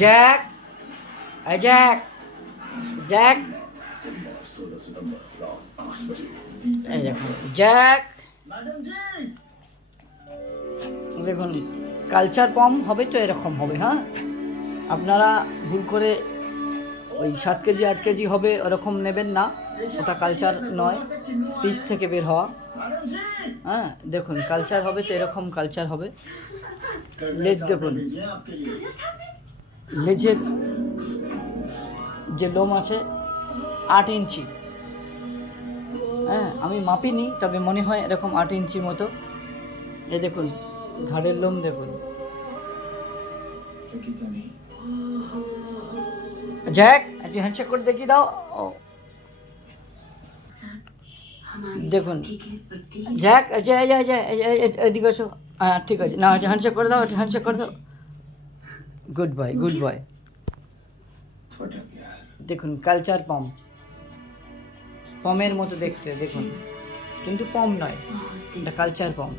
Jack, Jack, Jack, এই দেখুন Jack. দেখুন কালচার কম হবে তো এরকম হবে। হ্যাঁ, আপনারা ভুল করে ওই 7 কেজি 8 কেজি হবে ওরকম নেবেন না, ওটা কালচার নয়, স্পিচ থেকে বের হওয়া। হ্যাঁ দেখুন কালচার হবে তো এরকম কালচার হবে। লেজ দেখুন, লেজের যে লোম আছে 8 ইঞ্চি। হ্যাঁ আমি মাপিনি, তবে মনে হয় এরকম 8 ইঞ্চি মতো। এ দেখুন ঘাড়ের লোম দেখুন। জ্যাক একটু হ্যান্ডশেক করে দেখিয়ে দাও। ও দেখুন জ্যাক, এদিকে এসো। হ্যাঁ ঠিক আছে, না হ্যান্ডশেক করে দাও, হ্যান্ডশেক করে দাও। Good boy, good boy. দেখুন কালচার পম, পমের মতো দেখতে দেখুন, কিন্তু পম নয়, এটা কালচার পম।